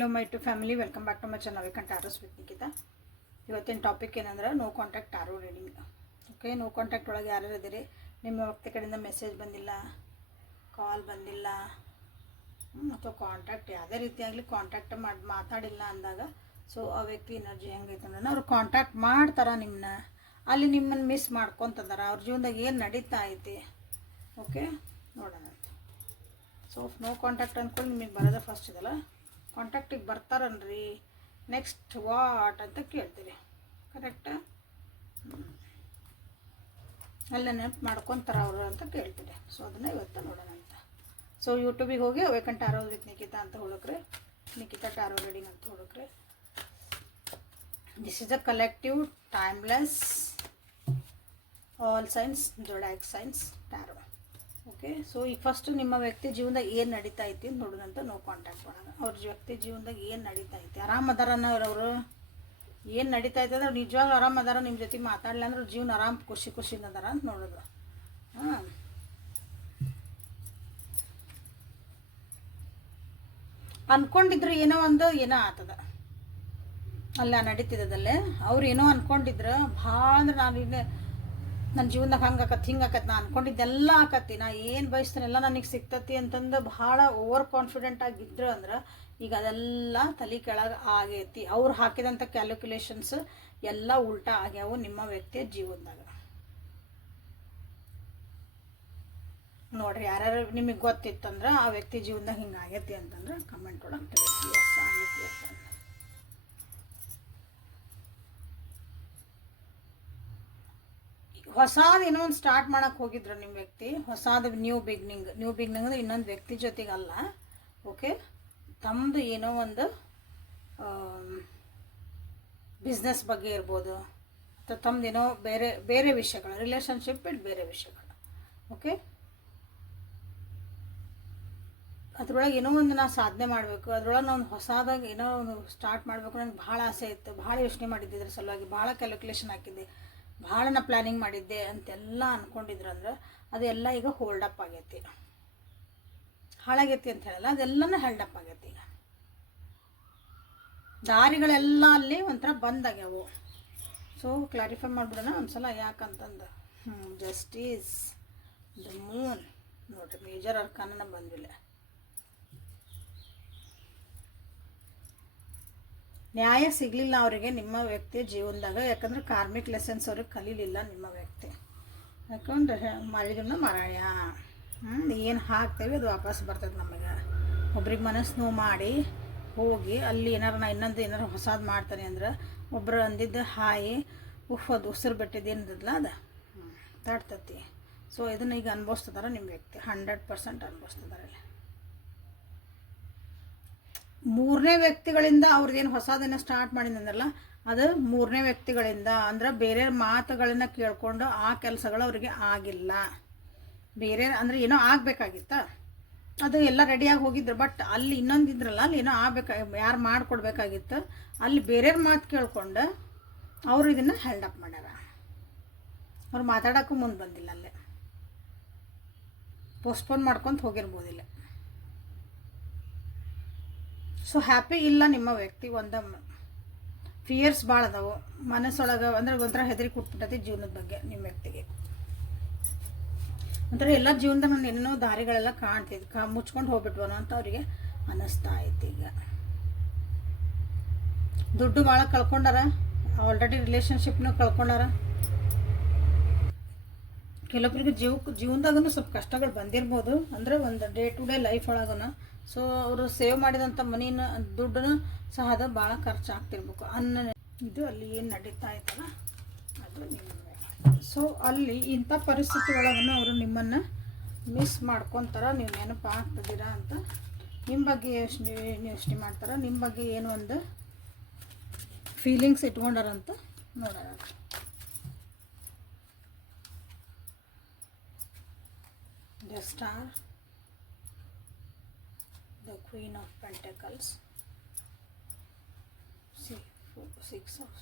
Hello my to family, welcome back to my channel awaken tarots with Nikita. ಇವತ್ತಿನ topic ಏನಂದ್ರೆ no contact tarot reading. Okay, no contact ಒಳಗೆ ಯಾರ್ಯಾರು ಇದ್ದೀರಿ, ನಿಮ್ಮ ವ್ಯಕ್ತಿ ಕಡೆಯಿಂದ ಮೆಸೇಜ್ ಬಂದಿಲ್ಲ, ಕಾಲ್ ಬಂದಿಲ್ಲ, ಅಥವಾ ಕಾಂಟ್ಯಾಕ್ಟ್ ಯಾವುದೇ ರೀತಿಯಾಗಲಿ ಕಾಂಟ್ಯಾಕ್ಟ್ ಮಾತಾಡಿಲ್ಲ ಅಂದಾಗ, ಸೊ ಆ ವ್ಯಕ್ತಿ ಎನರ್ಜಿ ಹೆಂಗೈತೆ ಅಂದ್ರೆ ಅವ್ರು ಕಾಂಟ್ಯಾಕ್ಟ್ ಮಾಡ್ತಾರೆ ನಿಮ್ಮನ್ನ, ಅಲ್ಲಿ ನಿಮ್ಮನ್ನು ಮಿಸ್ ಮಾಡ್ಕೊತದಾರ, ಅವ್ರ ಜೀವನದಾಗ ಏನು ನಡೀತಾ ಐತಿ. ಓಕೆ, ನೋಡೋಣ. ಸೊ ನೋ ಕಾಂಟ್ಯಾಕ್ಟ್ ಅಂದ್ಕೊಂಡು ನಿಮಗೆ ಬರೋದ ಫಸ್ಟ್ ಇದಲ್ಲ, ಕಾಂಟ್ಯಾಕ್ಟಿಗೆ ಬರ್ತಾರನ್ರಿ, ನೆಕ್ಸ್ಟ್ ವಾಟ್ ಅಂತ ಕೇಳ್ತೀರಿ. ಕರೆಕ್ಟಾ? ಅಲ್ಲ ನೆನಪು ಮಾಡ್ಕೊತಾರ ಅವರು ಅಂತ ಕೇಳ್ತೀರಿ. ಸೊ ಅದನ್ನು ಇವತ್ತು ನೋಡೋಣ ಅಂತ. ಸೊ ಯೂಟ್ಯೂಬಿಗೆ ಹೋಗಿ ವೇಕಂಟ್ ಟ್ಯಾರೋ ವಿತ್ ನಿಕಿತಾ ಅಂತ ಹುಡುಕ್ರಿ, ನಿಕಿತಾ ಟ್ಯಾರೋ ರೀಡಿಂಗ್ ಅಂತ ಹುಡುಕ್ರಿ. This is a collective timeless all signs zodiac signs tarot. Okay, so ಈ ಫಸ್ಟ್ ನಿಮ್ಮ ವ್ಯಕ್ತಿ ಜೀವನದಾಗ ಏನು ನಡೀತಾ ಐತಿ ಅಂತ ನೋಡೋದಂತ ನೋ ಕಾಂಟ್ಯಾಕ್ಟ್ ಮಾಡೋಣ. ಅವ್ರ ವ್ಯಕ್ತಿ ಜೀವನದಾಗ ಏನು ನಡೀತಾ ಐತಿ, ಆರಾಮದಾರ ಅವರು ಏನು ನಡೀತಾ ಐತೆ ಅಂದ್ರೆ ನಿಜವಾಗ್ಲೂ ಆರಾಮದಾರ, ನಿಮ್ಮ ಜೊತೆ ಮಾತಾಡಲಿ ಅಂದ್ರೆ ಜೀವನ ಆರಾಮ್ ಖುಷಿಯಿಂದ ಅದಾರ ಅಂತ ನೋಡೋದು. ಹಾಂ, ಅನ್ಕೊಂಡಿದ್ರು ಏನೋ ಆತದ ಅಲ್ಲ ನಡೀತಿದ್ದಲ್ಲೇ. ಅವ್ರು ಏನೋ ಅನ್ಕೊಂಡಿದ್ರು ಭಾಳ ಅಂದ್ರೆ ನಾನು ನನ್ನ ಜೀವನದಾಗ ಹಂಗೆ ಹಿಂಗೆ ಆಕತಿ, ನಾನು ಅನ್ಕೊಂಡಿದ್ದೆಲ್ಲ ಆಕತಿ, ನಾ ಏನು ಬಯಸ್ತೇನೆಲ್ಲ ನನಗೆ ಸಿಗ್ತತಿ ಅಂತಂದು ಭಾಳ ಓವರ್ ಕಾನ್ಫಿಡೆಂಟ್ ಆಗಿದ್ರು ಅಂದ್ರೆ ಈಗ ಅದೆಲ್ಲ ತಲೆ ಕೆಳಗೆ ಆಗೈತಿ. ಅವ್ರು ಹಾಕಿದಂಥ ಕ್ಯಾಲ್ಕುಲೇಷನ್ಸ್ ಎಲ್ಲ ಉಲ್ಟಾ ಆಗ್ಯಾವು ನಿಮ್ಮ ವ್ಯಕ್ತಿಯ ಜೀವನದಾಗ. ನೋಡ್ರಿ, ಯಾರ್ಯಾರು ನಿಮಗೆ ಗೊತ್ತಿತ್ತಂದ್ರೆ ಆ ವ್ಯಕ್ತಿ ಜೀವನದಾಗ ಹಿಂಗೆ ಆಗೈತಿ ಅಂತಂದ್ರೆ ಕಮೆಂಟ್ ಒಳಗೆ ತಿಳಿಸಿ ಎಸ್ ಆಗೈತಿ ಅಂತಂದ್ರೆ. ಹೊಸಾದು ಏನೋ ಒಂದು ಸ್ಟಾರ್ಟ್ ಮಾಡೋಕೆ ಹೋಗಿದ್ರು ನಿಮ್ಮ ವ್ಯಕ್ತಿ, ಹೊಸಾದು ನ್ಯೂ ಬಿಗ್ನಿಂಗ್ ಅಂದ್ರೆ ಇನ್ನೊಂದು ವ್ಯಕ್ತಿ ಜೊತೆಗಲ್ಲ. ಓಕೆ, ತಮ್ಮದು ಏನೋ ಒಂದು ಬಿಸ್ನೆಸ್ ಬಗ್ಗೆ ಇರ್ಬೋದು, ಅಥವಾ ತಮ್ಮದೇನೋ ಬೇರೆ ವಿಷಯಗಳು, ರಿಲೇಷನ್ಶಿಪ್ ಬಿಟ್ಟು ಬೇರೆ ವಿಷಯಗಳು. ಓಕೆ, ಅದ್ರೊಳಗೆ ಏನೋ ಒಂದು ನಾನು ಸಾಧನೆ ಮಾಡಬೇಕು, ಅದ್ರೊಳಗೆ ನಾನು ಹೊಸದಾಗಿ ಏನೋ ಒಂದು ಸ್ಟಾರ್ಟ್ ಮಾಡಬೇಕು ನನಗೆ ಭಾಳ ಆಸೆ ಇತ್ತು, ಭಾಳ ಯೋಚನೆ ಮಾಡಿದ್ದಿದ್ರ ಸಲುವಾಗಿ, ಭಾಳ ಕ್ಯಾಲ್ಕುಲೇಷನ್ ಹಾಕಿದ್ದೆ, ಭಾಳ ನಾ ಪ್ಲ್ಯಾನಿಂಗ್ ಮಾಡಿದ್ದೆ ಅಂತೆಲ್ಲ ಅಂದ್ಕೊಂಡಿದ್ರು ಅಂದ್ರೆ ಅದೆಲ್ಲ ಈಗ ಹೋಲ್ಡಪ್ ಆಗೈತಿ. ಹಾಳಾಗೈತಿ ಅಂತ ಹೇಳಲ್ಲ, ಅದೆಲ್ಲನೂ ಹೆಲ್ಡಪ್ ಆಗೈತಿ. ಈಗ ದಾರಿಗಳೆಲ್ಲ ಅಲ್ಲಿ ಒಂಥರ ಬಂದಾಗ್ಯಾವು. ಸೊ ಕ್ಲಾರಿಫೈ ಮಾಡಿಬಿಡೋಣ ಒಂದ್ಸಲ ಯಾಕಂತಂದು. ಜಸ್ಟಿಸ್, ದ ಮೂನ್, ನೋಡ್ರಿ ಮೇಜರ್ ಅರ್ಕಾನ ಬಂದಿಲ್ಲ. ನ್ಯಾಯ ಸಿಗಲಿಲ್ಲ ಅವರಿಗೆ ನಿಮ್ಮ ವ್ಯಕ್ತಿ ಜೀವನದಾಗ, ಯಾಕಂದ್ರೆ ಕಾರ್ಮಿಕ್ ಲೆಸನ್ಸ್ ಅವ್ರಿಗೆ ಕಲೀಲಿಲ್ಲ ನಿಮ್ಮ ವ್ಯಕ್ತಿ. ಯಾಕಂದ್ರೆ ಮರಿದನ್ನ ಮರಾಯ, ಏನು ಹಾಕ್ತೇವೆ ಅದು ವಾಪಸ್ ಬರ್ತದೆ ನಮಗೆ. ಒಬ್ರಿಗೆ ಮನಸ್ಸು ನೋವು ಮಾಡಿ ಹೋಗಿ ಅಲ್ಲಿ ನಾ ಏನಾರು ಹೊಸದು ಮಾಡ್ತಾನೆ ಅಂದ್ರೆ ಒಬ್ಬರು ಅಂದಿದ್ದು ಹಾಯಿ ಅದು ಉಸಿರು ಬಿಟ್ಟಿದ್ದು ಏನದಲ್ಲ ಅದು ತಾಡ್ತತಿ. ಸೊ ಇದನ್ನು ಈಗ ಅನುಭವಿಸ್ತಿದಾರೆ ನಿಮ್ಮ ವ್ಯಕ್ತಿ, 100% ಅನುಭವಿಸ್ತಿದ್ದಾರೆ. ಮೂರನೇ ವ್ಯಕ್ತಿಗಳಿಂದ ಅವ್ರದ್ದೇನು ಹೊಸದನ್ನು ಸ್ಟಾರ್ಟ್ ಮಾಡಿದ್ರಲ್ಲ, ಅದು ಮೂರನೇ ವ್ಯಕ್ತಿಗಳಿಂದ ಅಂದ್ರೆ ಬೇರೆ ಮಾತುಗಳನ್ನ ಕೇಳ್ಕೊಂಡು ಆ ಕೆಲಸಗಳು ಅವ್ರಿಗೆ ಆಗಿಲ್ಲ. ಬೇರೆ ಅಂದರೆ ಏನೋ ಆಗಬೇಕಾಗಿತ್ತ, ಅದು ಎಲ್ಲ ರೆಡಿಯಾಗಿ ಹೋಗಿದ್ರು, ಬಟ್ ಅಲ್ಲಿ ಇನ್ನೊಂದಿದ್ರಲ್ಲ, ಅಲ್ಲಿ ಏನೋ ಯಾರು ಮಾಡಿಕೊಡ್ಬೇಕಾಗಿತ್ತು, ಅಲ್ಲಿ ಬೇರೆಯವ್ರ ಮಾತು ಕೇಳ್ಕೊಂಡು ಅವರು ಇದನ್ನು ಹೆಲ್ಡಪ್ ಮಾಡ್ಯಾರ. ಅವ್ರು ಮಾತಾಡೋಕ್ಕೂ ಮುಂದೆ ಬಂದಿಲ್ಲ, ಅಲ್ಲೇ ಪೋಸ್ಟ್ಪೋನ್ ಮಾಡ್ಕೊತ ಹೋಗಿರ್ಬೋದಿಲ್ಲ. ಸೊ ಹ್ಯಾಪಿ ಇಲ್ಲ ನಿಮ್ಮ ವ್ಯಕ್ತಿ. ಫಿಯರ್ಸ್ ಭಾಳ ಅದಾವು ಮನಸ್ಸೊಳಗೆ, ಅಂದ್ರೆ ಒಂಥರ ಹೆದರಿ ಕೊಟ್ಬಿಟ್ಟೈತಿ ಜೀವನದ ಬಗ್ಗೆ ನಿಮ್ಮ ವ್ಯಕ್ತಿಗೆ. ಒಂಥರ ಎಲ್ಲ ಜೀವನದಾಗ ನಾನು ಏನೇನೋ ದಾರಿಗಳೆಲ್ಲ ಕಾಣ್ತಿದ್ದು ಮುಚ್ಕೊಂಡು ಹೋಗ್ಬಿಟ್ವನೋ ಅಂತ ಅವರಿಗೆ ಅನ್ನಿಸ್ತಾ ಐತಿ. ಈಗ ದುಡ್ಡು ಭಾಳ ಕಳ್ಕೊಂಡಾರ, ಆಲ್ರೆಡಿ ರಿಲೇಷನ್ಶಿಪ್ನೂ ಕಳ್ಕೊಂಡಾರ. ಕೆಲವೊಬ್ಬರಿಗೆ ಜೀವನದಾಗೂ ಸ್ವಲ್ಪ ಕಷ್ಟಗಳು ಬಂದಿರ್ಬೋದು, ಅಂದರೆ ಒಂದು ಡೇ ಟು ಡೇ ಲೈಫ್ ಒಳಗೂ. ಸೊ ಅವರು ಸೇವ್ ಮಾಡಿದಂಥ ಮನಿನ ದುಡ್ಡನ್ನು ಸಹ ಅದು ಭಾಳ ಖರ್ಚಾಗ್ತಿರ್ಬೇಕು. ಇದು ಅಲ್ಲಿ ಏನು ನಡೀತಾ ಇತ್ತಲ್ಲ ಅದು ನಿಮ್ಮ. ಸೊ ಅಲ್ಲಿ ಇಂಥ ಪರಿಸ್ಥಿತಿ ಒಳಗೂ ಅವರು ನಿಮ್ಮನ್ನು ಮಿಸ್ ಮಾಡ್ಕೊತಾರ, ನೀವು ನೆನಪು ಆಗ್ತದಿರ ಅಂತ ನಿಮ್ಮ ಬಗ್ಗೆ ಯೋಚನೆ ಮಾಡ್ತಾರೆ, ನಿಮ್ಮ ಬಗ್ಗೆ ಏನು ಒಂದು ಫೀಲಿಂಗ್ಸ್ ಇಟ್ಕೊಂಡಾರಂತ ನೋಡೋಣ. The Star, the Queen of Pentacles, 6 of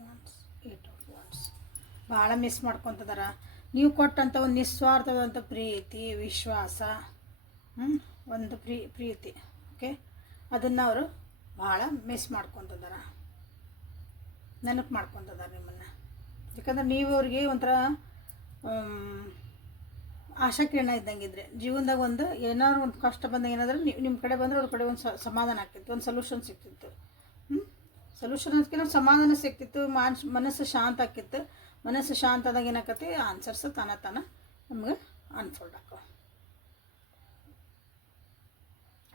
Wands, 8 of Wands. ಭಾಳ ಮಿಸ್ ಮಾಡ್ಕೊತದಾರ. ನೀವು ಕೊಟ್ಟಂಥ ಒಂದು ನಿಸ್ವಾರ್ಥವಾದಂಥ ಪ್ರೀತಿ, ವಿಶ್ವಾಸ, ಒಂದು ಪ್ರೀತಿ, ಓಕೆ, ಅದನ್ನು ಅವರು ಭಾಳ ಮಿಸ್ ಮಾಡ್ಕೊತಿದ್ದಾರೆ, ನೆನಪು ಮಾಡ್ಕೊತಿದ್ದಾರೆ ನಿಮ್ಮನ್ನು. ಯಾಕಂದ್ರೆ ನೀವು ಅವ್ರಿಗೆ ಒಂಥರ ಆಶಾಕಿರಣ ಇದ್ದಂಗಿದ್ರೆ ಜೀವನದಾಗ ಒಂದು ಏನಾದ್ರು ಒಂದು ಕಷ್ಟ ಬಂದಾಗ ಏನಾದರೂ ನಿಮ್ಮ ಕಡೆ ಬಂದರೆ ಅವ್ರ ಕಡೆ ಒಂದು ಸಮಾಧಾನ ಆಗ್ತಿತ್ತು, ಒಂದು ಸೊಲ್ಯೂಷನ್ ಸಿಗ್ತಿತ್ತು. ಸೊಲ್ಯೂಷನ್ ಅದಕ್ಕಿಂತ ಸಮಾಧಾನ ಸಿಗ್ತಿತ್ತು, ಮನಸ್ಸು ಶಾಂತ ಆಕಿತ್ತು. ಮನಸ್ಸು ಶಾಂತ ಆದಾಗ ಏನಾಕತಿ ಆನ್ಸರ್ಸ್ ತಾನ ನಮ್ಗೆ ಅನ್ಫೋಲ್ಡ್ ಆಕೋ.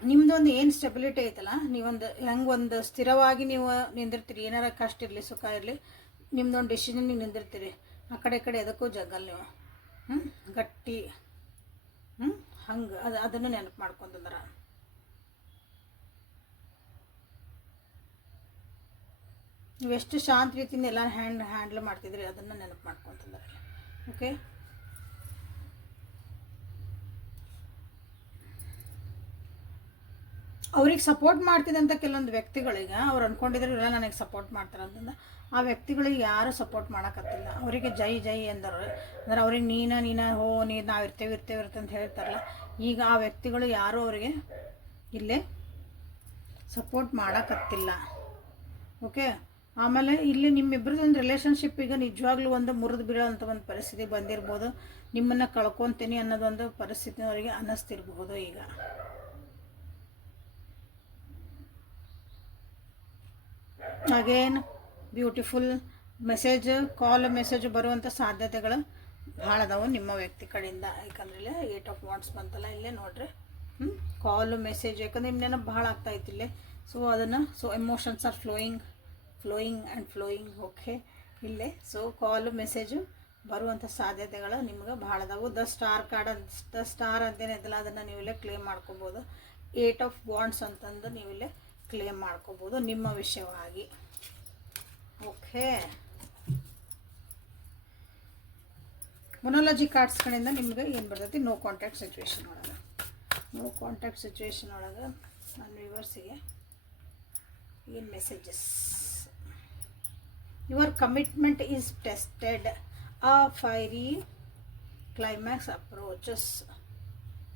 ನಿಮ್ದೊಂದು ಏನು ಸ್ಟೆಬಿಲಿಟಿ ಐತಲ್ಲ, ನೀವೊಂದು ಹೆಂಗೆ ಒಂದು ಸ್ಥಿರವಾಗಿ ನೀವು ನಿಂದಿರ್ತೀರಿ, ಏನಾರ ಕಷ್ಟ ಇರಲಿ ಸುಖ ಇರಲಿ, ನಿಮ್ದೊಂದು ಡಿಸಿಷನ್ ನೀವು ನಿಂದಿರ್ತೀರಿ. ಆ ಕಡೆ ಎದಕ್ಕೂ ಜಗ್ಗಲ್ಲ ನೀವು. ಗಟ್ಟಿ ಹಂಗೆ ಅದನ್ನು ನೆನಪು ಮಾಡ್ಕೊಂತಂದ್ರೆ ನೀವೆಷ್ಟು ಶಾಂತ ರೀತಿಯಿಂದ ಎಲ್ಲ ಹ್ಯಾಂಡ್ಲ್ ಮಾಡ್ತಿದ್ರಿ ಅದನ್ನು ನೆನಪು ಮಾಡ್ಕೊತಂದ್ರೆ. ಓಕೆ, ಅವ್ರಿಗೆ ಸಪೋರ್ಟ್ ಮಾಡ್ತಿದ್ದಂಥ ಕೆಲವೊಂದು ವ್ಯಕ್ತಿಗಳಿಗೆ ಅವ್ರು ಅಂದ್ಕೊಂಡಿದ್ರು ಇಲ್ಲ ನನಗೆ ಸಪೋರ್ಟ್ ಮಾಡ್ತಾರೆ ಅಂತಂದು, ಆ ವ್ಯಕ್ತಿಗಳಿಗೆ ಯಾರು ಸಪೋರ್ಟ್ ಮಾಡೋಕತ್ತಿಲ್ಲ. ಅವರಿಗೆ ಜೈ ಎಂದರು ಅಂದ್ರೆ ಅವ್ರಿಗೆ ನೀನು ನಾವು ಇರ್ತೇವೆ ಅಂತ ಹೇಳ್ತಾರಲ್ಲ, ಈಗ ಆ ವ್ಯಕ್ತಿಗಳು ಯಾರೂ ಅವರಿಗೆ ಇಲ್ಲೇ ಸಪೋರ್ಟ್ ಮಾಡೋಕತ್ತಿಲ್ಲ. ಓಕೆ, ಆಮೇಲೆ ಇಲ್ಲಿ ನಿಮ್ಮಿಬ್ಬರದೊಂದು ರಿಲೇಷನ್ಶಿಪ್ ಈಗ ನಿಜವಾಗ್ಲೂ ಒಂದು ಮುರಿದು ಬೀಳೋಂಥ ಒಂದು ಪರಿಸ್ಥಿತಿ ಬಂದಿರ್ಬೋದು. ನಿಮ್ಮನ್ನು ಕಳ್ಕೊತೀನಿ ಅನ್ನೋದೊಂದು ಪರಿಸ್ಥಿತಿ ಅವರಿಗೆ ಅನ್ನಿಸ್ತಿರ್ಬೋದು. ಈಗ ಅಗೇನ್ ಬ್ಯೂಟಿಫುಲ್ ಮೆಸೇಜ್ ಬರುವಂಥ ಸಾಧ್ಯತೆಗಳು ಭಾಳ ಅದಾವೆ ನಿಮ್ಮ ವ್ಯಕ್ತಿ ಕಡೆಯಿಂದ. ಯಾಕಂದ್ರೆ ಇಲ್ಲೇ 8 ಆಫ್ ವಾಂಡ್ಸ್ ಬಂತಲ್ಲ, ಇಲ್ಲೇ ನೋಡ್ರಿ ಕಾಲು ಮೆಸೇಜ್, ಯಾಕಂದ್ರೆ ನಿಮ್ಮ ನೆನಪು ಭಾಳ ಆಗ್ತಾಯಿತ್ತು ಇಲ್ಲೇ. ಸೊ ಅದನ್ನು ಎಮೋಷನ್ಸ್ ಆರ್ ಫ್ಲೋಯಿಂಗ್. ಓಕೆ, ಇಲ್ಲೇ ಸೊ ಕಾಲು ಮೆಸೇಜು ಬರುವಂಥ ಸಾಧ್ಯತೆಗಳು ನಿಮ್ಗೆ ಭಾಳ ಅದಾವು. ದ ಸ್ಟಾರ್ ಅಂತೇನಿದೆಯಲ್ಲ ಅದನ್ನು ನೀವು ಇಲ್ಲೇ ಕ್ಲೇಮ್ ಮಾಡ್ಕೊಬೋದು. 8 ಆಫ್ ವಾಂಡ್ಸ್ ಅಂತಂದು ನೀವು ಇಲ್ಲೇ ಕ್ಲೇಮ್ ಮಾಡ್ಕೋಬೋದು ನಿಮ್ಮ ವಿಷಯವಾಗಿ. ಓಕೆ, ಮೊನಾಲಜಿ ಕಾರ್ಡ್ಸ್ಗಳಿಂದ ನಿಮ್ಗೆ ಏನು ಬರ್ತೈತಿ? ನೋ ಕಾಂಟ್ಯಾಕ್ಟ್ ಸಿಚುವೇಶನ್ ಒಳಗೆ ನಾನು ವ್ಯೂವರ್ಸಿಗೆ ಏನು messages? Your commitment is tested, a fiery climax approaches,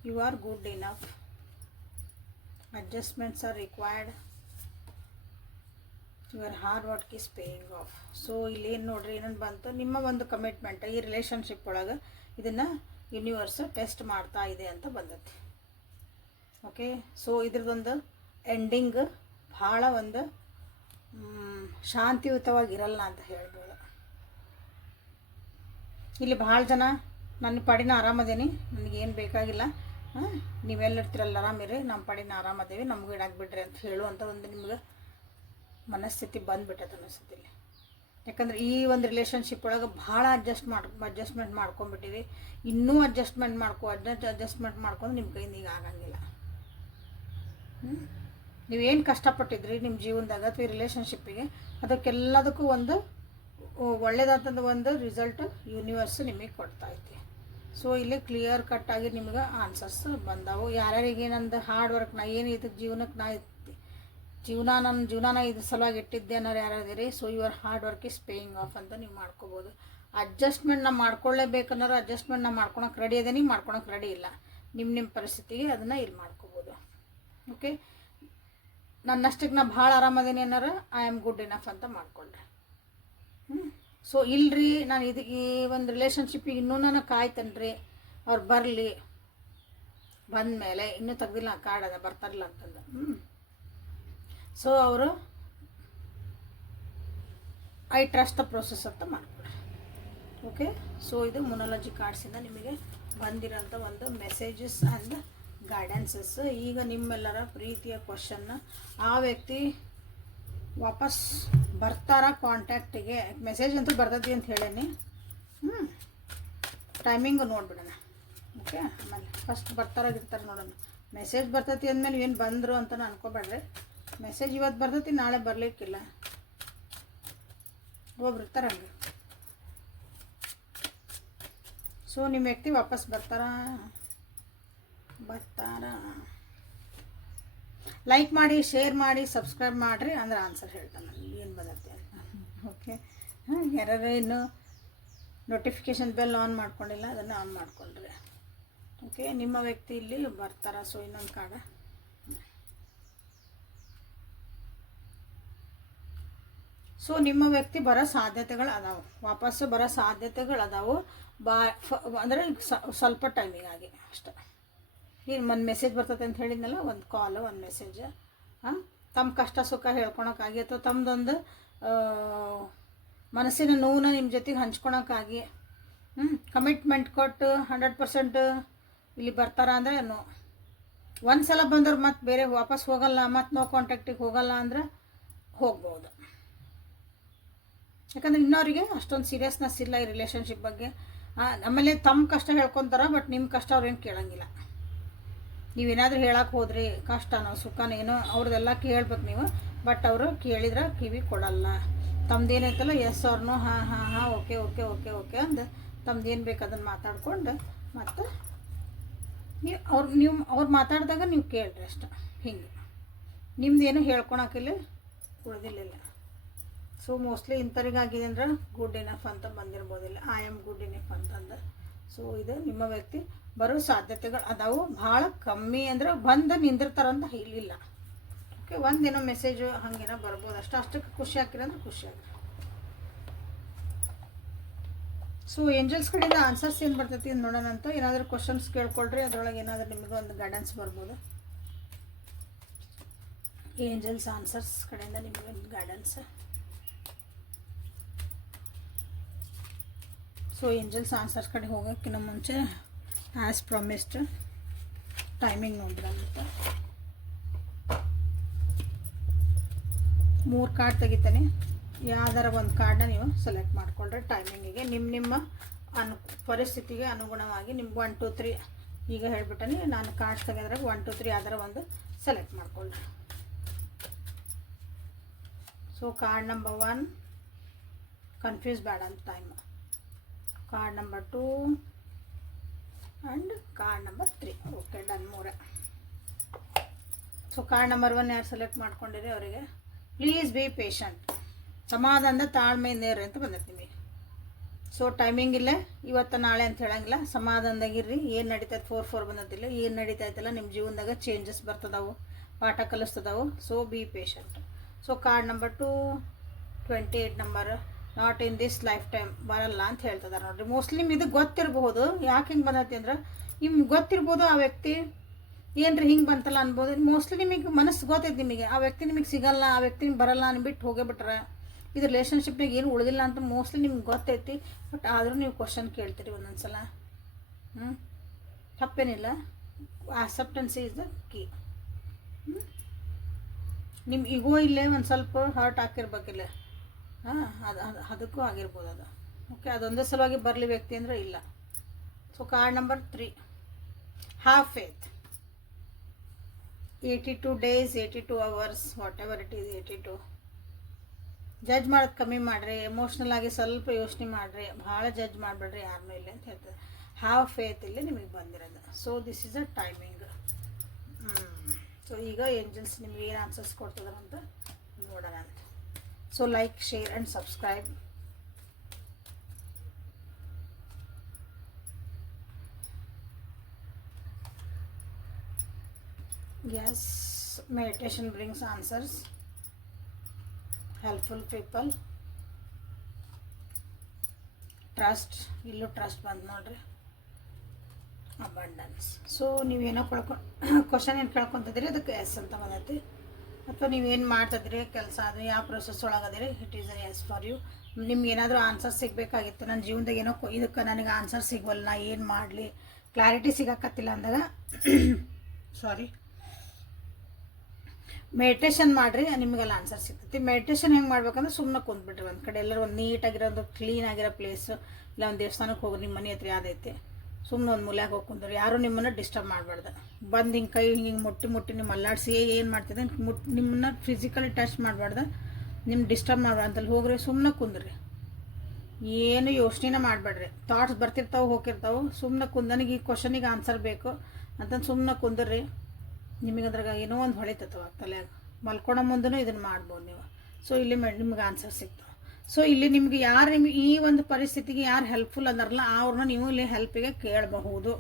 you are good enough, adjustments are required, your hard work is paying off. So ಇಲ್ಲಿ ಏನು ನೋಡ್ರಿ ಏನಂತ ಬಂತು, ನಿಮ್ಮ ಒಂದು ಕಮಿಟ್ಮೆಂಟ್ ಈ ರಿಲೇಷನ್ಶಿಪ್ ಒಳಗೆ ಇದನ್ನು ಯೂನಿವರ್ಸ್ ಟೆಸ್ಟ್ ಮಾಡ್ತಾ ಇದೆ ಅಂತ ಬಂದೈತಿ. ಓಕೆ, ಸೊ ಇದ್ರದ್ದೊಂದು ಎಂಡಿಂಗ್ ಭಾಳ ಒಂದು ಶಾಂತಿಯುತವಾಗಿರಲ್ಲ ಅಂತ ಹೇಳ್ಬೋದು. ಇಲ್ಲಿ ಭಾಳ ಜನ ನನ್ನ ಪಾಡಿನ ಆರಾಮದೇನಿ, ನನಗೇನು ಬೇಕಾಗಿಲ್ಲ, ನೀವೆಲ್ಲಿರ್ತೀರಲ್ಲ ಆರಾಮಿರಿ, ನಮ್ಮ ಪಾಡಿನ ಆರಾಮದೇವಿ, ನಮಗೂ ಇಡಾಕ್ ಬಿಡ್ರಿ ಅಂತ ಹೇಳುವಂಥ ಒಂದು ನಿಮ್ಗೆ ಮನಸ್ಥಿತಿ ಬಂದುಬಿಟ್ಟದ ಅನಿಸುತ್ತೆ ಇಲ್ಲಿ. ಯಾಕಂದ್ರೆ ಈ ಒಂದು ರಿಲೇಷನ್ಶಿಪ್ ಒಳಗೆ ಭಾಳ ಅಡ್ಜಸ್ಟ್ಮೆಂಟ್ ಮಾಡ್ಕೊಂಡ್ಬಿಟ್ಟಿವಿ. ಇನ್ನೂ ಅಡ್ಜಸ್ಟ್ಮೆಂಟ್ ಮಾಡ್ಕೊಂಡು ನಿಮ್ಮ ಕೈಯಿಂದ ಈಗ ಆಗಂಗಿಲ್ಲ. ನೀವೇನು ಕಷ್ಟಪಟ್ಟಿದ್ರಿ ನಿಮ್ಮ ಜೀವನದಾಗ ಅಥವಾ ಈ ರಿಲೇಷನ್ಶಿಪ್ಪಿಗೆ, ಅದಕ್ಕೆಲ್ಲದಕ್ಕೂ ಒಂದು ಒಳ್ಳೆಯದಾದಂಥ ಒಂದು ರಿಸಲ್ಟ್ ಯೂನಿವರ್ಸ್ ನಿಮಗೆ ಕೊಡ್ತಾಯಿದೆ. ಸೊ ಇಲ್ಲಿ ಕ್ಲಿಯರ್ ಕಟ್ಟಾಗಿ ನಿಮ್ಗೆ ಆನ್ಸರ್ಸ್ ಬಂದವು. ಯಾರ್ಯಾರಿಗೆ ನಂದು ಹಾರ್ಡ್ ವರ್ಕ್ ಏನು ಇದಕ್ಕೆ ನನ್ನ ಜೀವನಾನ ಇದ್ರ ಸಲುವಾಗಿ ಇಟ್ಟಿದ್ದೆ ಅನ್ನೋರು ಯಾರ್ಯಾರಿದ್ದೀರಿ, so your hard work is paying off ಅಂತ ನೀವು ಮಾಡ್ಕೋಬೋದು. ಅಡ್ಜಸ್ಟ್ಮೆಂಟ್ ಮಾಡ್ಕೊಳ್ಳೇಬೇಕನ್ನೋರು ಅಡ್ಜಸ್ಟ್ಮೆಂಟ್ ಮಾಡ್ಕೊಳಕ್ಕೆ ರೆಡಿ ಅದೇನಿ, ಮಾಡ್ಕೊಳಕ್ಕೆ ರೆಡಿ ಇಲ್ಲ, ನಿಮ್ಮ ಪರಿಸ್ಥಿತಿಗೆ ಅದನ್ನು ಇಲ್ಲಿ ಮಾಡ್ಕೋಬೋದು. ಓಕೆ, ನನ್ನಷ್ಟಕ್ಕೆ ನಾ ಭಾಳ ಆರಾಮದೇನಿ ಅನ್ನೋರು ಐ ಆಮ್ ಗುಡ್ ಇನಫ್ ಅಂತ ಮಾಡ್ಕೊಂಡ್ರೆ. ಸೊ ಇಲ್ರಿ ನಾನು ಈ ಒಂದು ರಿಲೇಷನ್ಶಿಪ್ಪಿಗೆ ಇನ್ನೂ ನಾನು ಕಾಯ್ತೇನ್ರಿ, ಅವ್ರು ಬರಲಿ, ಬಂದಮೇಲೆ ಇನ್ನೂ ತೆಗ್ದಿಲ್ಲ ಕಾರ್ಡ್ ಅದ ಬರ್ತಾರಲ್ಲ ಅಂತಂದು. ಸೊ ಅವರು ಐ ಟ್ರಸ್ಟ್ ದ ಪ್ರೊಸೆಸ್ ಅಂತ ಮಾಡ್ಕೊಡ್ರಿ. ಓಕೆ, ಸೊ ಇದು ಮೊನಾಲಜಿ ಕಾರ್ಡ್ಸಿಂದ ನಿಮಗೆ ಬಂದಿರೋಂಥ ಒಂದು ಮೆಸೇಜಸ್ ಆ್ಯಂಡ್ ಗೈಡೆನ್ಸಸ್. ಈಗ ನಿಮ್ಮೆಲ್ಲರ ಪ್ರೀತಿಯ ಕ್ವಶನ್ನ, ಆ ವ್ಯಕ್ತಿ ವಾಪಸ್ ಬರ್ತಾರ ಕಾಂಟ್ಯಾಕ್ಟಿಗೆ? ಮೆಸೇಜ್ ಅಂತೂ ಬರ್ತೈತಿ ಅಂತ ಹೇಳೇನಿ. ಟೈಮಿಂಗು ನೋಡ್ಬಿಡೋಣ. ಓಕೆ, ಆಮೇಲೆ ಫಸ್ಟ್ ಬರ್ತಾರಾಗಿರ್ತಾರೆ ನೋಡೋಣ. ಮೆಸೇಜ್ ಬರ್ತೈತಿ ಅಂದಮೇಲೆ ಏನು ಬಂದರು ಅಂತ ಅನ್ಕೋಬೇಡ್ರಿ. ಮೆಸೇಜ್ ಇವತ್ತು ಬರ್ತೈತಿ, ನಾಳೆ ಬರಲಿಕ್ಕಿಲ್ಲ, ಒಬ್ರು ಇರ್ತಾರೆ ಹಂಗೆ. ಸೊ ನಿಮ್ಮ ವ್ಯಕ್ತಿ ವಾಪಸ್ ಬರ್ತಾರಾ? ಲೈಕ್ ಮಾಡಿ, ಶೇರ್ ಮಾಡಿ, ಸಬ್ಸ್ಕ್ರೈಬ್ ಮಾಡಿರಿ, ಅಂದ್ರೆ ಆನ್ಸರ್ ಹೇಳ್ತಾನೆ ನನಗೆ ಏನು ಬರುತ್ತೆ ಅಂತ. ಓಕೆ, ಯಾರು ಇನ್ನೂ ನೋಟಿಫಿಕೇಷನ್ ಬೆಲ್ ಆನ್ ಮಾಡ್ಕೊಂಡಿಲ್ಲ, ಅದನ್ನು ಆನ್ ಮಾಡ್ಕೊಂಡ್ರಿ. ಓಕೆ, ನಿಮ್ಮ ವ್ಯಕ್ತಿ ಇಲ್ಲಿ ಬರ್ತಾರ? ಸೊ ಇನ್ನೊಂದು ಕಾರ್ಡ ಸೊ ನಿಮ್ಮ ವ್ಯಕ್ತಿ ಬರೋ ಸಾಧ್ಯತೆಗಳು ಅದಾವೆ, ವಾಪಸ್ಸು ಬರೋ ಸಾಧ್ಯತೆಗಳು ಅದಾವೆ. ಅಂದರೆ ಸ್ವಲ್ಪ ಟೈಮಿಗಾಗಿ ಅಷ್ಟೆ. ಏನು ಒಂದು ಮೆಸೇಜ್ ಬರ್ತದೆ ಅಂತ ಹೇಳಿದ್ನಲ್ಲ, ಒಂದು ಕಾಲು ಒಂದು ಮೆಸೇಜ್. ತಮ್ಮ ಕಷ್ಟ ಸುಖ ಹೇಳ್ಕೊಳಕ್ಕಾಗಿ ಅಥವಾ ತಮ್ಮದೊಂದು ಮನಸ್ಸಿನ ನೋವನ್ನ ನಿಮ್ಮ ಜೊತೆಗೆ ಹಂಚ್ಕೊಳಕ್ಕಾಗಿ ಕಮಿಟ್ಮೆಂಟ್ ಕೊಟ್ಟು 100% ಇಲ್ಲಿ ಬರ್ತಾರ ಅಂದರೆ ಒಂದು ಸಲ ಬಂದವ್ರು ಮತ್ತೆ ಬೇರೆ ವಾಪಸ್ ಹೋಗಲ್ಲ, ಮತ್ತು ನೋ ಕಾಂಟ್ಯಾಕ್ಟಿಗೆ ಹೋಗಲ್ಲ ಅಂದ್ರೆ ಹೋಗ್ಬೋದು. ಯಾಕಂದರೆ ಇನ್ನವರಿಗೆ ಅಷ್ಟೊಂದು ಸೀರಿಯಸ್ನೆಸ್ ಇಲ್ಲ ಈ ರಿಲೇಷನ್ಶಿಪ್ ಬಗ್ಗೆ. ಆಮೇಲೆ ತಮ್ಮ ಕಷ್ಟ ಹೇಳ್ಕೊತಾರೆ, ಬಟ್ ನಿಮ್ಮ ಕಷ್ಟ ಅವ್ರೇನು ಕೇಳೋಂಗಿಲ್ಲ. ನೀವೇನಾದರೂ ಹೇಳಕ್ಕೆ ಹೋದ್ರಿ ಕಷ್ಟನೋ ಸುಖನೋ ಏನೋ ಅವ್ರದ್ದೆಲ್ಲ ಕೇಳ್ಬೇಕು ನೀವು, ಬಟ್ ಅವರು ಕೇಳಿದ್ರೆ ಕಿವಿ ಕೊಡಲ್ಲ. ತಮ್ಮದೇನೈತಲ್ಲ ಎಸ್ ಅವ್ರನ್ನೋ ಹಾಂ ಹಾಂ ಹಾಂ ಓಕೆ ಓಕೆ ಓಕೆ ಓಕೆ ಅಂದು ತಮ್ದೇನು ಬೇಕು ಅದನ್ನು ಮಾತಾಡ್ಕೊಂಡು ಮತ್ತು ಅವ್ರು ಮಾತಾಡಿದಾಗ ನೀವು ಕೇಳ್ರಿ ಅಷ್ಟ. ಹಿಂಗೆ ನಿಮ್ದೇನು ಹೇಳ್ಕೊಳಕ್ಕಿಲ್ಲ ಉಳಿದಿಲ್ಲ. ಸೊ ಮೋಸ್ಟ್ಲಿ ಇಂಥವ್ರಿಗಾಗಿದೆ ಅಂದ್ರೆ ಗುಡ್ ಇನಫ್ ಅಂತ ಬಂದಿರ್ಬೋದಿಲ್ಲ, ಐ ಆಮ್ ಗುಡ್ ಇನಫ್ ಅಂತಂದು. ಸೊ ಇದು ನಿಮ್ಮ ವ್ಯಕ್ತಿ ಬರೋ ಸಾಧ್ಯತೆಗಳು ಅದಾವು. ಭಾಳ ಕಮ್ಮಿ ಅಂದ್ರೆ ಬಂದು ನಿಂದಿರ್ತಾರಂತ ಇಲ್ಲಿಲ್ಲ. ಓಕೆ, ಒಂದೇನೋ ಮೆಸೇಜು ಹಂಗೇನೋ ಬರ್ಬೋದು ಅಷ್ಟಕ್ಕೆ ಖುಷಿ ಆಗ್ತಿರಂದ್ರೆ ಖುಷಿ ಆಗ್ರಿ. ಸೊ ಏಂಜಲ್ಸ್ ಕಡೆಯಿಂದ ಆನ್ಸರ್ಸ್ ಏನು ಬರ್ತೈತಿ ಅಂತ ನೋಡೋಣ ಅಂತ. ಏನಾದರೂ ಕ್ವಶನ್ಸ್ ಕೇಳ್ಕೊಳ್ರಿ, ಅದರೊಳಗೆ ಏನಾದರೂ ನಿಮಗೆ ಒಂದು ಗೈಡೆನ್ಸ್ ಬರ್ಬೋದು. ಏಂಜಲ್ಸ್ ಆನ್ಸರ್ಸ್ ಕಡೆಯಿಂದ ನಿಮಗೆ ಒಂದು ಗೈಡೆನ್ಸ್. ಸೊ ಏಂಜಲ್ಸ್ ಆನ್ಸರ್ಸ್ ಕಡೆ ಹೋಗೋಕ್ಕಿಂತ ಮುಂಚೆ ಆ್ಯಸ್ ಪ್ರಾಮಿಸ್ಡ್ ಟೈಮಿಂಗ್ ನೋಡ್ರಂತ 3 ಕಾರ್ಡ್ ತೆಗಿತಾನೆ. ಯಾವ್ದಾರ ಒಂದು ಕಾರ್ಡನ್ನ ನೀವು ಸೆಲೆಕ್ಟ್ ಮಾಡಿಕೊಂಡ್ರೆ ಟೈಮಿಂಗಿಗೆ ನಿಮ್ಮ ಪರಿಸ್ಥಿತಿಗೆ ಅನುಗುಣವಾಗಿ ನಿಮ್ಗೆ 1 2 3 ಈಗ ಹೇಳ್ಬಿಟ್ಟನೆ ನಾನು ಕಾರ್ಡ್ಸ್ ತೆಗೆದ್ರಾಗ 1 2 3 ಯಾವ್ದಾರ ಒಂದು ಸೆಲೆಕ್ಟ್ ಮಾಡ್ಕೊಳ್ಳಿ. ಸೊ ಕಾರ್ಡ್ ನಂಬರ್ 1 ಕನ್ಫ್ಯೂಸ್ ಬೇಡ ಅಂತ time, card number 2 and card number 3. Okay done 3. So card number 1 ಯಾರು ಸೆಲೆಕ್ಟ್ ಮಾಡ್ಕೊಂಡಿರಿ ಅವರಿಗೆ ಪ್ಲೀಸ್ ಬಿ ಪೇಷಂಟ್, ಸಮಾಧಾನದ ತಾಳ್ಮೆಯಿಂದ ಇರ್ರಿ ಅಂತ ಬಂದೈತೆ ನಿಮಗೆ. ಸೊ ಟೈಮಿಂಗ್ ಇಲ್ಲ ಇವತ್ತು ನಾಳೆ ಅಂತ ಹೇಳಂಗಿಲ್ಲ, ಸಮಾಧಾನದಾಗಿರ್ರಿ. ಏನು ನಡೀತೈತೆ 4 ಬಂದದಿಲ್ಲ, ಏನು ನಡೀತೈತಲ್ಲ ನಿಮ್ಮ ಜೀವನದಾಗ ಚೇಂಜಸ್ ಬರ್ತದಾವು, ಪಾಠ ಕಲಿಸ್ತದಾವು. So be patient. So card number 2 28 number not in this lifetime ಬರಲ್ಲ ಅಂತ ಹೇಳ್ತಿದ್ದಾರೆ ನೋಡಿರಿ. ಮೋಸ್ಟ್ಲಿ ನಿಮ್ಗೆ ಇದು ಗೊತ್ತಿರ್ಬೋದು. ಯಾಕೆ ಹಿಂಗೆ ಬಂದೈತಿ ಅಂದ್ರೆ ನಿಮ್ಗೆ ಗೊತ್ತಿರ್ಬೋದು ಆ ವ್ಯಕ್ತಿ ಏನ್ರಿ ಹಿಂಗೆ ಬಂತಲ್ಲ ಅನ್ಬೋದು. ಮೋಸ್ಟ್ಲಿ ನಿಮಗೆ ಮನಸ್ಸು ಗೊತ್ತೈತಿ ನಿಮಗೆ ಆ ವ್ಯಕ್ತಿ ನಿಮಗೆ ಸಿಗಲ್ಲ, ಆ ವ್ಯಕ್ತಿ ನಿಮ್ಗೆ ಬರಲ್ಲ ಅನ್ಬಿಟ್ಟು ಹೋಗೇ ಬಿಟ್ರೆ ಇದು ರಿಲೇಷನ್ಶಿಪ್ನಾಗ ಏನು ಉಳಿದಿಲ್ಲ ಅಂತ ಮೋಸ್ಟ್ಲಿ ನಿಮ್ಗೆ ಗೊತ್ತೈತಿ. ಬಟ್ ಆದರೂ ನೀವು ಕ್ವಶನ್ ಕೇಳ್ತೀರಿ ಒಂದೊಂದು ಸಲ. ತಪ್ಪೇನಿಲ್ಲ, ಆಕ್ಸೆಪ್ಟೆನ್ಸಿ ಇಸ್ ದ ಕೀ. ನಿಮ್ಮ ಈಗೋ ಇಲ್ಲೇ ಒಂದು ಸ್ವಲ್ಪ ಹರ್ಟ್ ಹಾಕಿರ್ಬೇಕಿಲ್ಲ, ಅದಕ್ಕೂ ಆಗಿರ್ಬೋದು ಅದು. ಓಕೆ, ಅದೊಂದೇ ಸಲುವಾಗಿ ಬರಲಿ ವ್ಯಕ್ತಿ ಅಂದರೆ ಇಲ್ಲ. So card number 3 have faith. 82 days 82 hours what ever it is 82. Judge ಮಾಡೋದು ಕಮ್ಮಿ ಮಾಡಿರಿ, ಎಮೋಷ್ನಲ್ ಆಗಿ ಸ್ವಲ್ಪ ಯೋಚನೆ ಮಾಡಿರಿ, ಭಾಳ ಜಡ್ಜ್ ಮಾಡಿಬಿಡ್ರಿ ಯಾರನ್ನೂ ಇಲ್ಲ ಅಂತ ಹೇಳ್ತಾರೆ. ಹ್ಯಾವ್ ಫೇತ್ ಇಲ್ಲಿ ನಿಮಗೆ ಬಂದಿರೋದು. So this is a timing. So ಈಗ ಏಂಜಲ್ಸ್ ನಿಮ್ಗೆ ಏನು ಆನ್ಸರ್ಸ್ ಕೊಡ್ತದಾರ ಅಂತ ನೋಡೋಣ ಅಂತ. So like share and subscribe. Yes, meditation brings answers. Helpful people. Trust. ಇಲ್ಲೂ ಟ್ರಸ್ಟ್ ಬಂದು ನೋಡ್ರಿ. ಅಬಂಡೆನ್ಸ್. ಸೊ ನೀವೇನೋ ಕ್ವಶನ್ ಏನು ಕೇಳ್ಕೊತಿದ್ರಿ ಅದಕ್ಕೆ ಎಸ್ ಅಂತ ಬಂದೈತಿ. ಅಥವಾ ನೀವೇನು ಮಾಡ್ತಿದ್ರಿ ಕೆಲಸ ಅದು ಯಾವ ಪ್ರೊಸೆಸ್ ಒಳಗದಿರಿ it is yes for you. ನಿಮ್ಗೆ ಏನಾದರೂ ಆನ್ಸರ್ ಸಿಗಬೇಕಾಗಿತ್ತು, ನನ್ನ ಜೀವನದಾಗ ಏನೋ ಇದಕ್ಕೆ ನನಗೆ ಆನ್ಸರ್ ಸಿಗವಲ್ಲ, ನಾ ಏನು ಮಾಡಲಿ, ಕ್ಲಾರಿಟಿ ಸಿಗಕತ್ತಿಲ್ಲ ಅಂದಾಗ ಸಾರಿ ಮೆಡಿಟೇಷನ್ ಮಾಡಿರಿ, ನಿಮಗೆಲ್ಲ ಆನ್ಸರ್ ಸಿಗ್ತೈತಿ. ಮೆಡಿಟೇಷನ್ ಹೆಂಗೆ ಮಾಡ್ಬೇಕಂದ್ರೆ ಸುಮ್ಮನೆ ಕುಂತ್ಬಿಟ್ರಿ ಒಂದು ಕಡೆ, ಎಲ್ಲರೂ ಒಂದು ನೀಟಾಗಿರೋ ಒಂದು ಕ್ಲೀನ್ ಆಗಿರೋ ಪ್ಲೇಸು, ಇಲ್ಲ ಒಂದು ದೇವಸ್ಥಾನಕ್ಕೆ ಹೋಗಿ ನಿಮ್ಮ ಮನೆ ಹತ್ರ ಯಾವ್ದೈತಿ ಸುಮ್ಮನೆ ಒಂದು ಮೂಲ್ಯಾಗ ಹೋಗಿ ಕುಂದ್ರಿ, ಯಾರೂ ನಿಮ್ಮನ್ನು ಡಿಸ್ಟರ್ಬ್ ಮಾಡಬಾರ್ದು. ಬಂದು ಹಿಂಗೆ ಕೈ ಹಿಂಗೆ ಮುಟ್ಟಿ ನಿಮ್ಮ ಅಲ್ಲಾಡಿಸಿ ಏನು ಮಾಡ್ತಿದ್ದೆ ನಿಮ್ಮನ್ನ ಫಿಸಿಕಲಿ ಟಚ್ ಮಾಡಬಾರ್ದು, ನಿಮ್ಮ ಡಿಸ್ಟರ್ಬ್ ಮಾಡಬಾರ್ದು ಅಂತಲ್ಲಿ ಹೋಗ್ರಿ, ಸುಮ್ಮನೆ ಕುಂದ್ರಿ, ಏನು ಯೋಚನೆ ಮಾಡಬೇಡ್ರಿ. ಥಾಟ್ಸ್ ಬರ್ತಿರ್ತಾವೆ ಹೋಗಿರ್ತಾವೆ, ಸುಮ್ಮನೆ ನನಗೆ ಈ ಕ್ವಶನಿಗೆ ಆನ್ಸರ್ ಬೇಕು ಅಂತಂದು ಸುಮ್ಮನೆ ಕುಂದ್ರಿ. ನಿಮಗೆ ಅದ್ರಾಗ ಏನೋ ಒಂದು ಹೊಳಿತವ ತಲೆಯಾಗ, ಮಲ್ಕೊಳೋ ಮುಂದೂ ಇದನ್ನು ಮಾಡ್ಬೋದು ನೀವು. ಸೊ ಇಲ್ಲಿ ನಿಮ್ಗೆ ಆನ್ಸರ್ ಸಿಗ್ತಾವೆ. ಸೊ ಇಲ್ಲಿ ನಿಮ್ಗೆ ಯಾರು ನಿಮಗೆ ಈ ಒಂದು ಪರಿಸ್ಥಿತಿಗೆ ಯಾರು ಹೆಲ್ಪ್ಫುಲ್ ಅದಾರಲ್ಲ ಅವ್ರನ್ನ ನೀವು ಇಲ್ಲಿ ಹೆಲ್ಪಿಗೆ ಕೇಳಬಹುದು.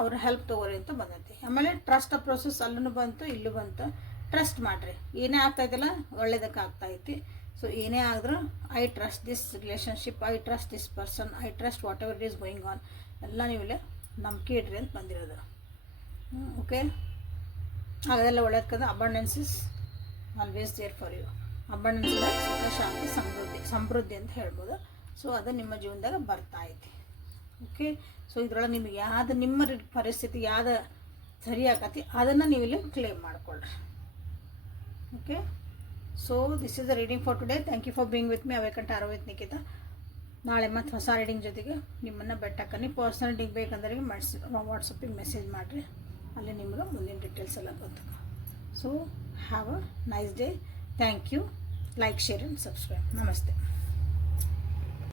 ಅವ್ರ ಹೆಲ್ಪ್ ತೊಗೋರಿ ಅಂತ ಬಂದೈತಿ. ಆಮೇಲೆ ಟ್ರಸ್ಟ್ ಪ್ರೊಸೆಸ್ ಅಲ್ಲೂ ಬಂತು, ಇಲ್ಲೂ ಬಂತು. ಟ್ರಸ್ಟ್ ಮಾಡಿರಿ, ಏನೇ ಆಗ್ತಾಯಿತ್ತಲ್ಲ ಒಳ್ಳೇದಕ್ಕೆ ಆಗ್ತಾಯಿತಿ. ಸೊ ಸೊ ಏನೇ ಆದರೂ I trust this relationship, I trust this person, I trust whatever it is going on, ಎಲ್ಲ ನೀವಿಲ್ಲೇ ನಂಬಿಕೆ ಇಡ್ರಿ ಅಂತ ಬಂದಿರೋದು. ಓಕೆ, ಅದೆಲ್ಲ ಒಳ್ಳೇದಕ್ಕಂದ್ರೆ abundance is always there for you. Abundance ಸುಖ, ಶಾಂತಿ, ಸಮೃದ್ಧಿ ಅಂತ ಹೇಳ್ಬೋದು. ಸೊ ಅದು ನಿಮ್ಮ ಜೀವನದಾಗ ಬರ್ತಾ ಐತಿ. ಓಕೆ, ಸೊ ಇದ್ರೊಳಗೆ ನಿಮಗೆ ಯಾವ್ದು ನಿಮ್ಮ ಪರಿಸ್ಥಿತಿ ಯಾವ್ದು ಸರಿ ಆಗತಿ ಅದನ್ನು ನೀವು ಇಲ್ಲಿ ಕ್ಲೇಮ್ ಮಾಡಿಕೊಳ್ಳ್ರಿ. Okay, so this is the reading for today. Thank you for being with me. Awaken tarot with Nikhita. ನಾಳೆ ಮತ್ತು ಹೊಸ ರೀಡಿಂಗ್ ಜೊತೆಗೆ ನಿಮ್ಮನ್ನು ಬೆಟ್ಟಕ್ಕನಿ. ಪರ್ಸ್ನಲ್ ರೀಡಿಂಗ್ ಬೇಕಂದ್ರೆ ವಾಟ್ಸಪ್ಪಿಗೆ ಮೆಸೇಜ್ ಮಾಡಿರಿ, ಅಲ್ಲಿ ನಿಮ್ಗೆ ಮುಂದಿನ ಡೀಟೇಲ್ಸ್ ಎಲ್ಲ ಗೊತ್ತು. So have a nice day. Thank you. Like, share and subscribe. ನಮಸ್ತೆ.